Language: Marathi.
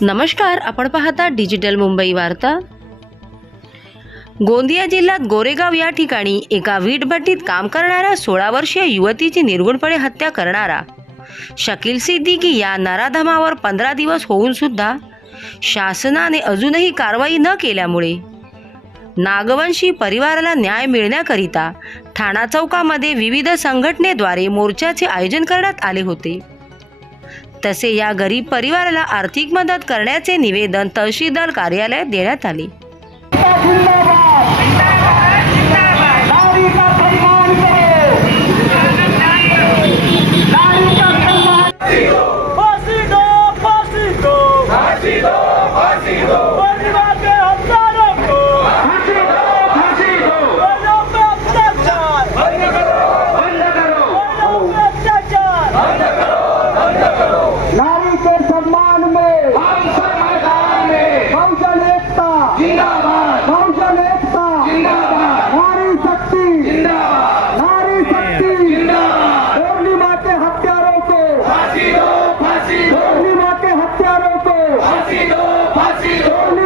नमस्कार आपण पाहता डिजिटल मुंबई वार्ता. गोंदिया जिल्ह्यात गोरेगाव या ठिकाणी एका वीटभट्टीत काम करणाऱ्या सोळा वर्षीय युवतीची निर्गुणपणे हत्या करणारा. शकील सिद्दीकी या नराधमावर पंधरा दिवस होऊन सुद्धा शासनाने अजूनही कारवाई न केल्यामुळे नागवंशी परिवाराला न्याय मिळण्याकरिता ठाणा चौकामध्ये विविध संघटनेद्वारे मोर्चाचे आयोजन करण्यात आले होते. तसे या गरीब परिवाराला आर्थिक मदत करण्याचे निवेदन तहसीलदार कार्यालयात देण्यात आले. ফাঁসি দো ফাঁসি দো